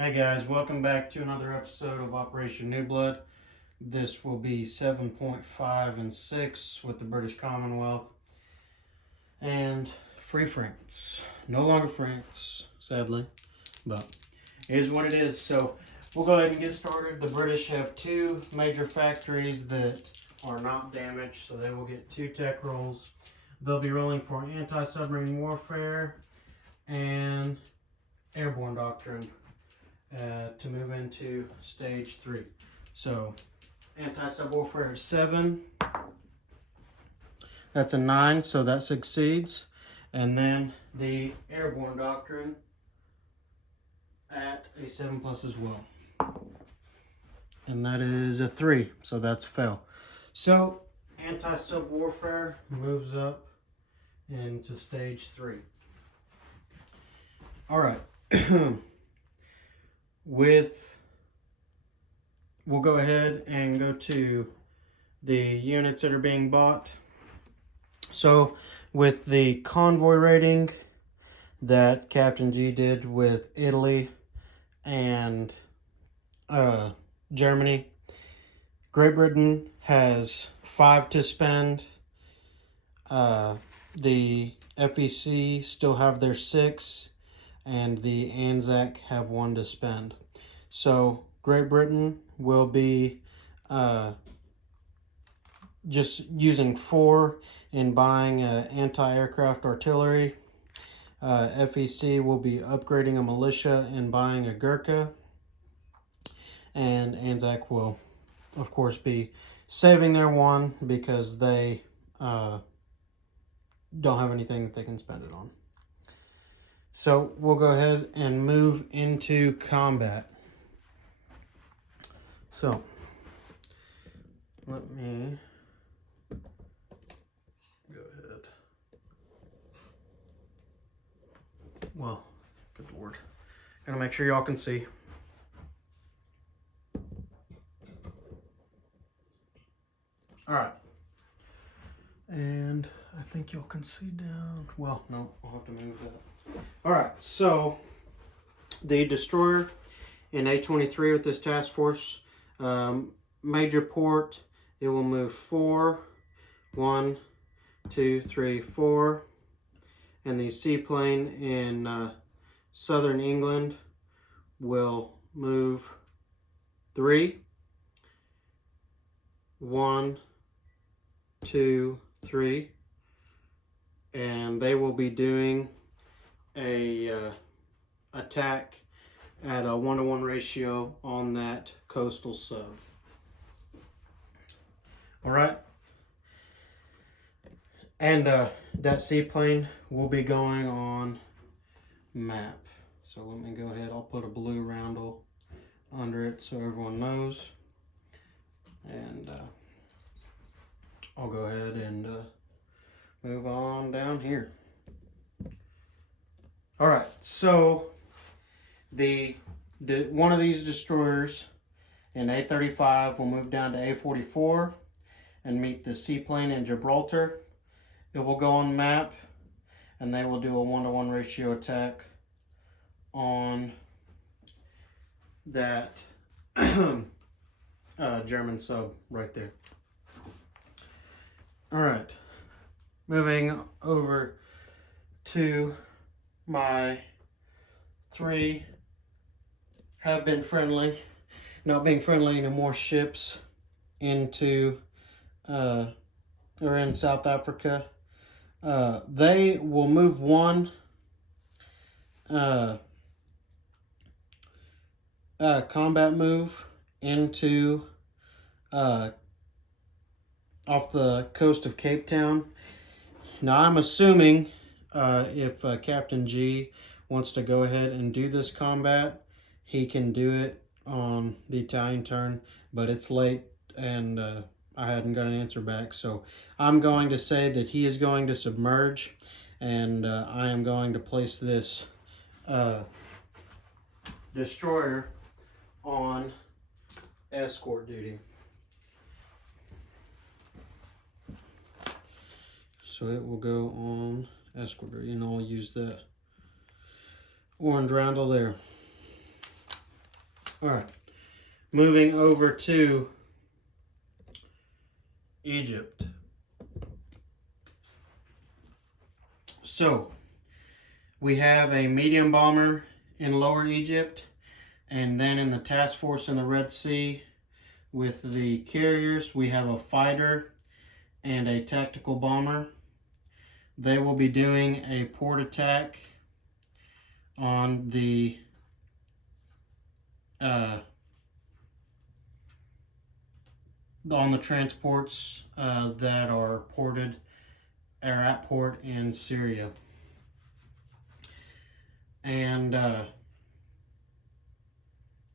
Hey guys, welcome back to another episode of Operation Newblood. This will be 7.5 and 6 with the British Commonwealth and Free France. No longer France, sadly, but it is what it is. So we'll go ahead and get started. The British have two major factories that are not damaged, so they will get 2 tech rolls. They'll be rolling for anti-submarine warfare and airborne doctrine. To move into stage 3. So anti-sub warfare is 7. That's a 9, so that succeeds. And then the airborne doctrine at a 7+ as well. And that is a 3, so that's a fail. So anti-sub warfare moves up into stage 3. All right. We'll go ahead and go to the units that are being bought. So with the convoy rating that Captain G did with Italy and Germany, Great Britain has 5 to spend. The FEC still have their 6, and the Anzac have 1 to spend. So Great Britain will be just using 4 in buying anti-aircraft artillery. FEC will be upgrading a militia and buying a Gurkha. And Anzac will, of course, be saving their 1 because they don't have anything that they can spend it on. So we'll go ahead and move into combat. So let me go ahead. Well, good Lord. Gotta make sure y'all can see. All right. And I think y'all can see down. Well, no, I'll have to move that. All right, so the destroyer in A23 with this task force, major port, it will move 4, 1, 2, 3, 4, and the seaplane in southern England will move 3, 1, 2, 3, and they will be doing a attack at a 1-to-1 ratio on that coastal sub. All right, and that seaplane will be going on map. So let me go ahead. I'll put a blue roundel under it so everyone knows, and I'll go ahead and move on down here. All right, so the one of these destroyers in A35 will move down to A44 and meet the seaplane in Gibraltar. It will go on the map, and they will do a 1-to-1 ratio attack on that German sub right there. All right, moving over to my 3 have been friendly, not being friendly anymore ships into or in South Africa. They will move 1 combat move into off the coast of Cape Town. Now I'm assuming if Captain G wants to go ahead and do this combat, he can do it on the Italian turn, but it's late and I hadn't got an answer back. So I'm going to say that he is going to submerge, and I am going to place this destroyer on escort duty. So it will go on escort duty, and I'll use that orange roundel there. All right, moving over to Egypt. So we have a medium bomber in Lower Egypt, and then in the task force in the Red Sea with the carriers, we have a fighter and a tactical bomber. They will be doing a port attack on the transports that are at port in Syria. And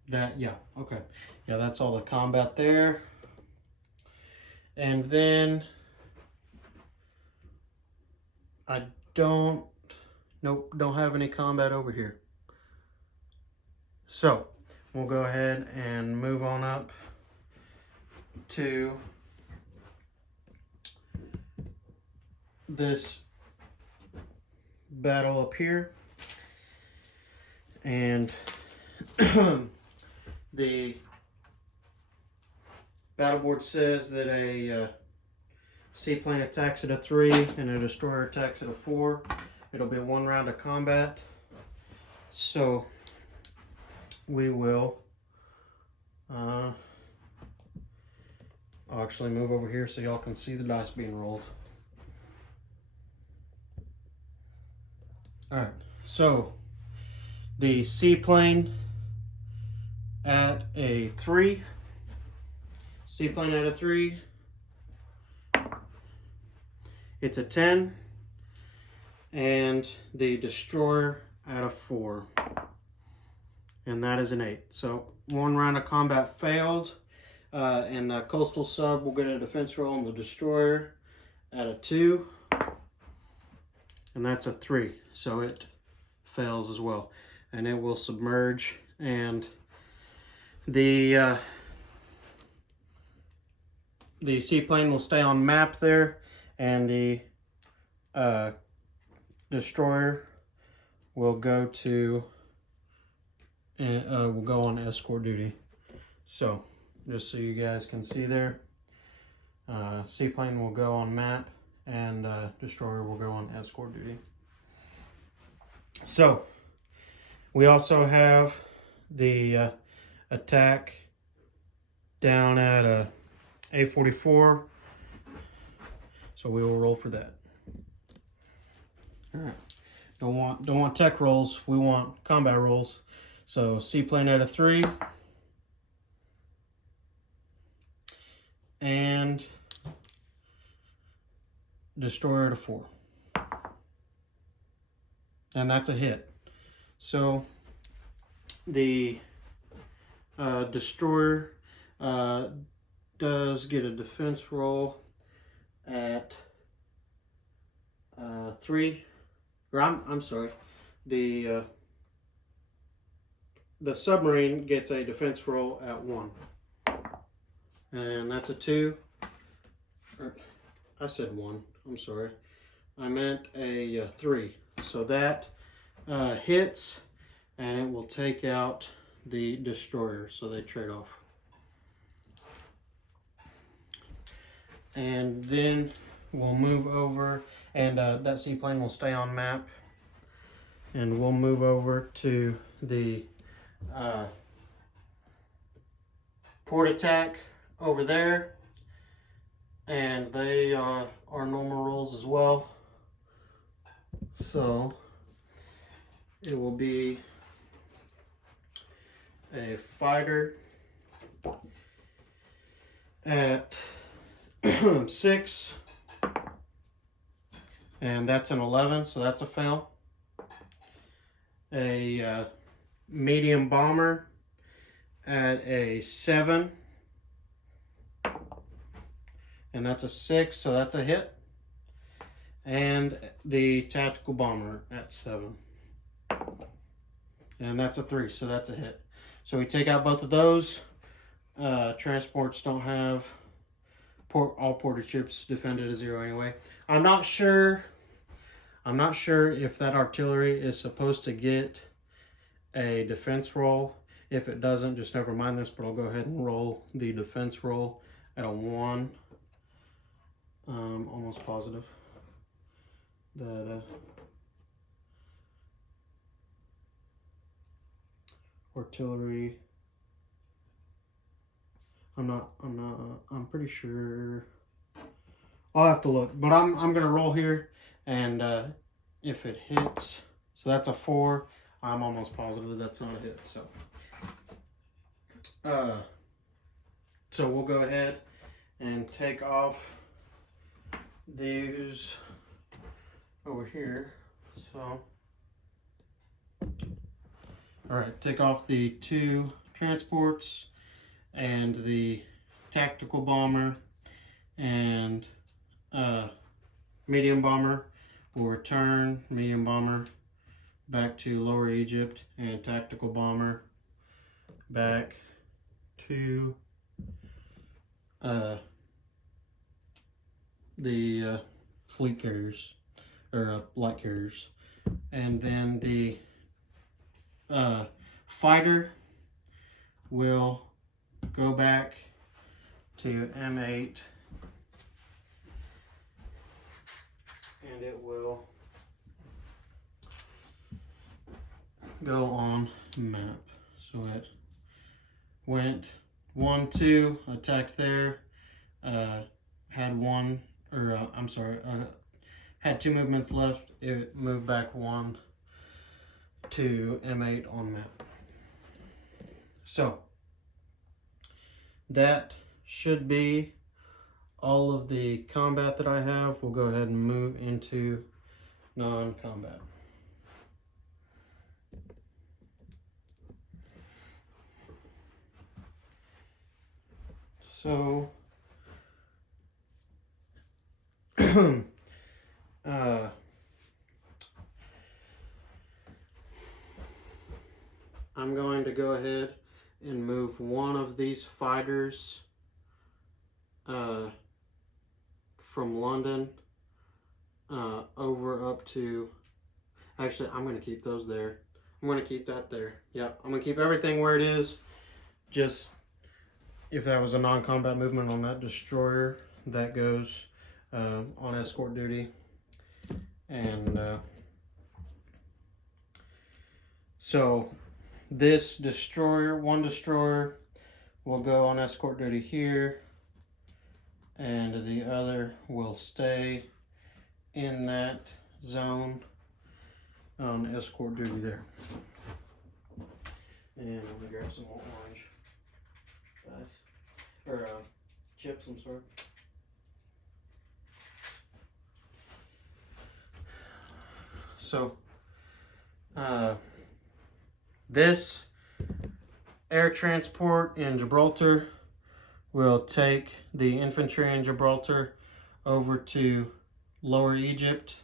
that's all the combat there. And then I don't have any combat over here. So we'll go ahead and move on up to this battle up here. And the battle board says that a seaplane attacks at a 3 and a destroyer attacks at a 4. It'll be 1 round of combat. So we will I'll actually move over here so y'all can see the dice being rolled. Alright, so the seaplane at a 3. Seaplane at a 3. It's a 10. And the destroyer at a 4. And that is an 8. So 1 round of combat failed. And the coastal sub will get a defense roll on the destroyer at a 2. And that's a 3. So it fails as well. And it will submerge. And the seaplane will stay on map there. And the destroyer will go on escort duty. So just so you guys can see there, seaplane will go on map and destroyer will go on escort duty. So we also have the attack down at A44. So we will roll for that. All right. Don't want tech rolls. We want combat rolls. So seaplane at a 3. And destroyer at a 4. And that's a hit. So the destroyer does get a defense roll at 3. Or I'm sorry. The submarine gets a defense roll at 1. And that's a 2. I said 1. I'm sorry. I meant a 3. So that hits, and it will take out the destroyer. So they trade off. And then we'll move over, and that seaplane will stay on map. And we'll move over to the port attack over there. And they are normal rolls as well. So it will be a fighter at 6. And that's an 11, so that's a fail. A medium bomber at a 7. And that's a 6, so that's a hit. And the tactical bomber at 7. And that's a 3, so that's a hit. So we take out both of those. Transports don't have all ported ships defended at 0 anyway. I'm not sure if that artillery is supposed to get a defense roll. If it doesn't, just never mind this, but I'll go ahead and roll the defense roll at a 1. Almost positive that artillery. I'm pretty sure. I'll have to look, but I'm gonna roll here, and if it hits, so that's a 4. I'm almost positive that's not a hit. So we'll go ahead and take off these over here. So, all right, take off the 2 transports and the tactical bomber and medium bomber. We'll return medium bomber back to Lower Egypt and tactical bomber back to the fleet carriers or light carriers, and then the fighter will go back to M8, and it will go on map. So it went 1, 2, attacked there, had 1, or I'm sorry, had 2 movements left. It moved back 1 to M8 on map. So that should be all of the combat that I have. We'll go ahead and move into non-combat. So I'm going to go ahead and move one of these fighters from London over up to, actually I'm going to keep those there. I'm going to keep that there. Yep, I'm going to keep everything where it is. Just if that was a non-combat movement on that destroyer, that goes on escort duty. And so this destroyer, one destroyer, will go on escort duty here, and the other will stay in that zone on escort duty there. And I'm gonna grab some more orange guys, or chips, I'm sorry. So this air transport in Gibraltar will take the infantry in Gibraltar over to Lower Egypt,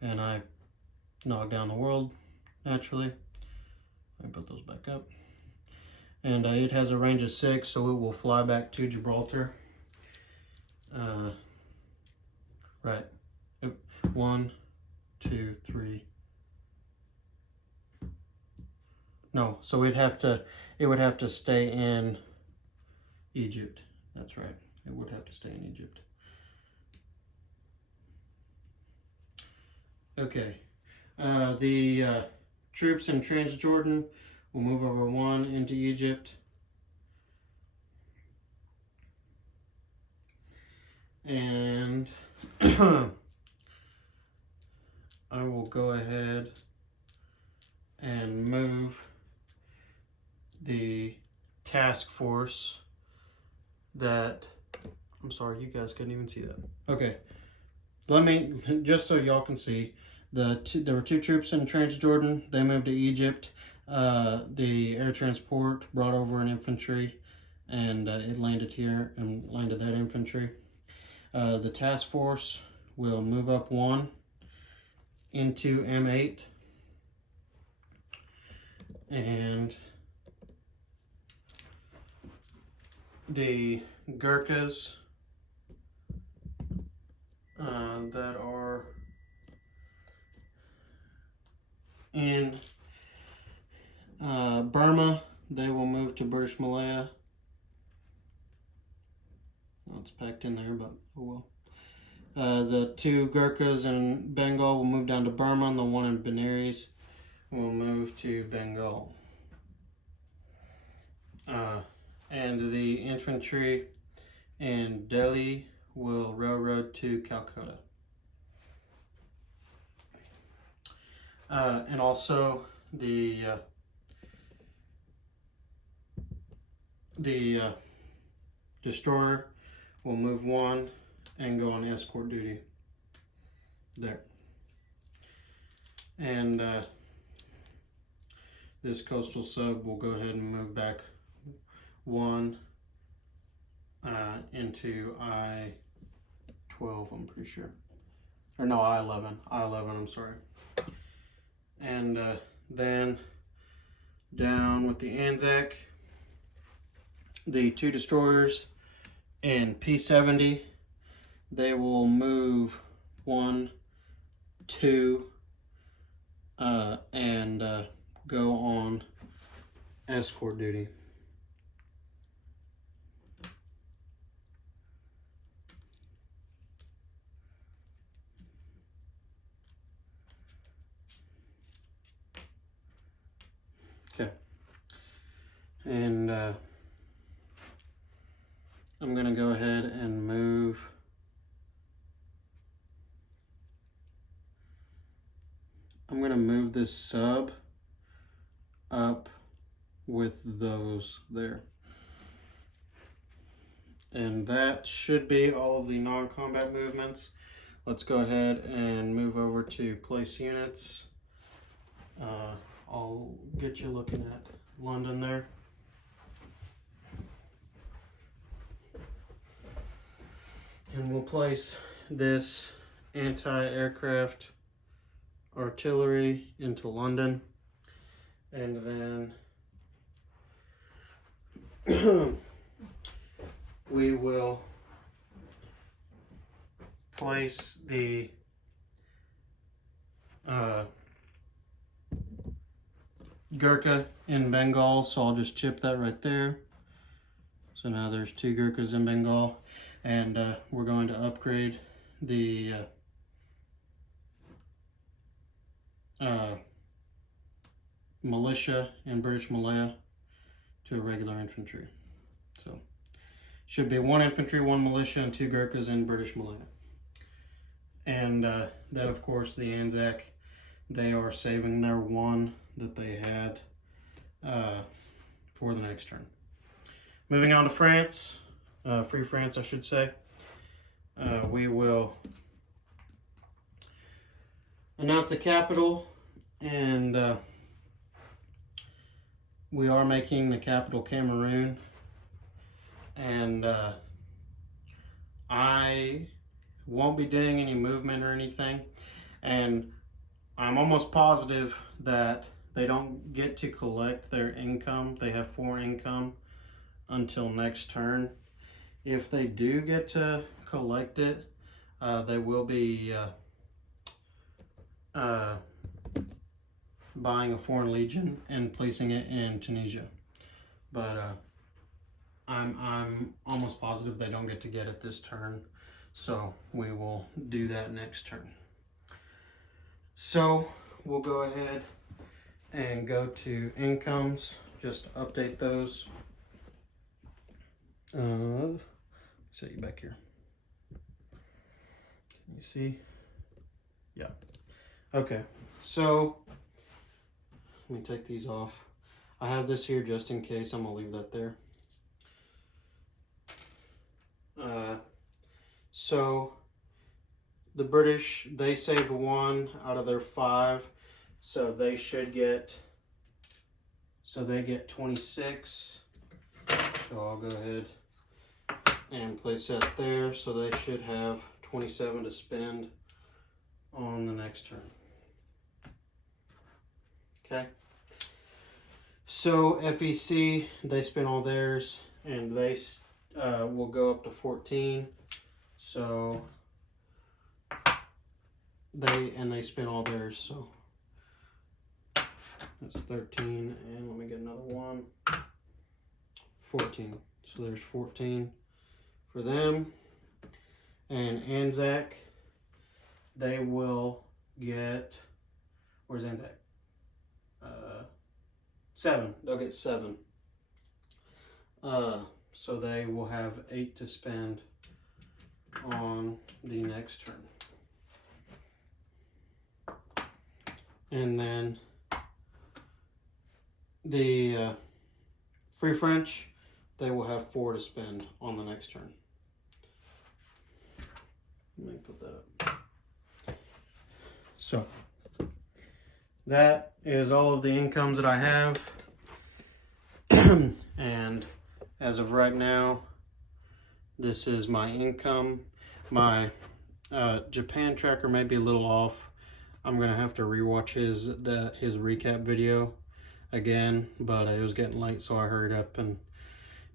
and I knocked down the world naturally. Let me put those back up. And it has a range of 6, so it will fly back to Gibraltar. Right. 1, 2, 3. No, so it would have to stay in Egypt. That's right. It would have to stay in Egypt. Okay. The troops in Transjordan will move over 1 into Egypt. And I will go ahead and move the task force that, I'm sorry, you guys couldn't even see that. Okay, let me, just so y'all can see, there were 2 troops in Transjordan. They moved to Egypt. The air transport brought over an infantry, and it landed here and landed that infantry. The task force will move up 1 into M8, and the Gurkhas that are in Burma, they will move to British Malaya. Well, it's packed in there, but oh well. The 2 Gurkhas in Bengal will move down to Burma, and the 1 in Benares will move to Bengal. And the infantry in Delhi will railroad to Calcutta. And also the destroyer will move 1 and go on escort duty there. And this coastal sub will go ahead and move back 1 into I-12, I'm pretty sure. Or no, I-11. I-11, I'm sorry. And then down with the Anzac, the 2 destroyers in P-70, they will move 1, 2, and go on escort duty. Okay. And I'm going to go ahead and move this sub up with those there. And that should be all of the non-combat movements. Let's go ahead and move over to place units. I'll get you looking at London there. And we'll place this anti-aircraft artillery into London. And then we will place the Gurkha in Bengal, so I'll just chip that right there. So now there's 2 Gurkhas in Bengal, and we're going to upgrade the militia in British Malaya to a regular infantry. So should be 1 infantry, 1 militia, and 2 Gurkhas in British Malaya. And then of course the Anzac, they are saving their 1 that they had for the next turn. Moving on to France, Free France I should say. We will announce a capital, and we are making the capital Cameroon, and I won't be doing any movement or anything, and I'm almost positive that they don't get to collect their income. They have 4 income until next turn. If they do get to collect it, they will be buying a foreign legion and placing it in Tunisia. But I'm almost positive they don't get to get it this turn, so we will do that next turn. So we'll go ahead and go to incomes, just update those. Set you back here. Can you see? Yeah. Okay, so let me take these off. I have this here just in case. I'm gonna leave that there. So the British, they saved 1 out of their 5, so they should get, they get 26. So I'll go ahead and place that there, so they should have 27 to spend on the next turn. Okay. So FEC, they spent all theirs, and they will go up to 14. So they spent all theirs, so that's 13, and let me get another 1. 14. So there's 14 for them. And Anzac, they will get, where's Anzac? 7. They'll get 7. So they will have 8 to spend on the next turn. And then the Free French, they will have 4 to spend on the next turn. Let me put that up. So that is all of the incomes that I have. And as of right now, this is my income. My Japan tracker may be a little off. I'm gonna have to rewatch his recap video again, but it was getting late, so I hurried up and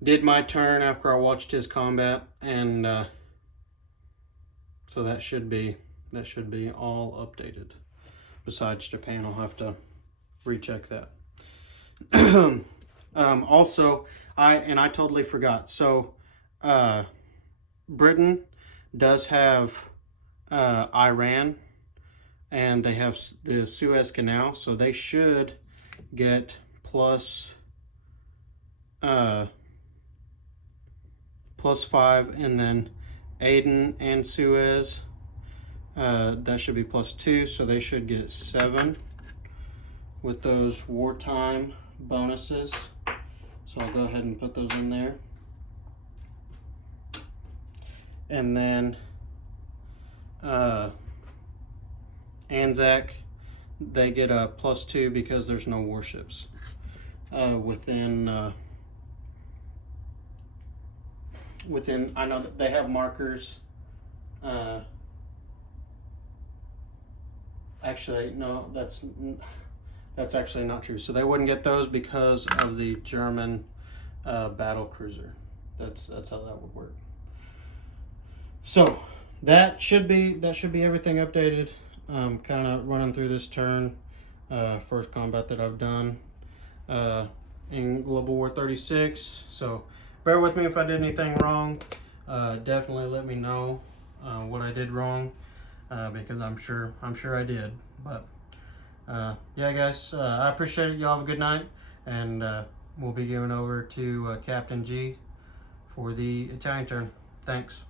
did my turn after I watched his combat, and so that should be all updated. Besides Japan, I'll have to recheck that. Also, I totally forgot. So, Britain does have Iran, and they have the Suez Canal, so they should get plus 5, and then Aden and Suez, that should be plus 2, so they should get 7 with those wartime bonuses. So I'll go ahead and put those in there. And then Anzac, they get a plus 2 because there's no warships within. I know that they have markers. Actually, no, that's actually not true. So they wouldn't get those because of the German battle cruiser. That's how that would work. So that should be everything updated. Kind of running through this turn, first combat that I've done in Global War 36. So bear with me if I did anything wrong. Definitely let me know what I did wrong, because I'm sure I did. But yeah, guys, I appreciate it. Y'all have a good night, and we'll be giving over to Captain G for the Italian turn. Thanks.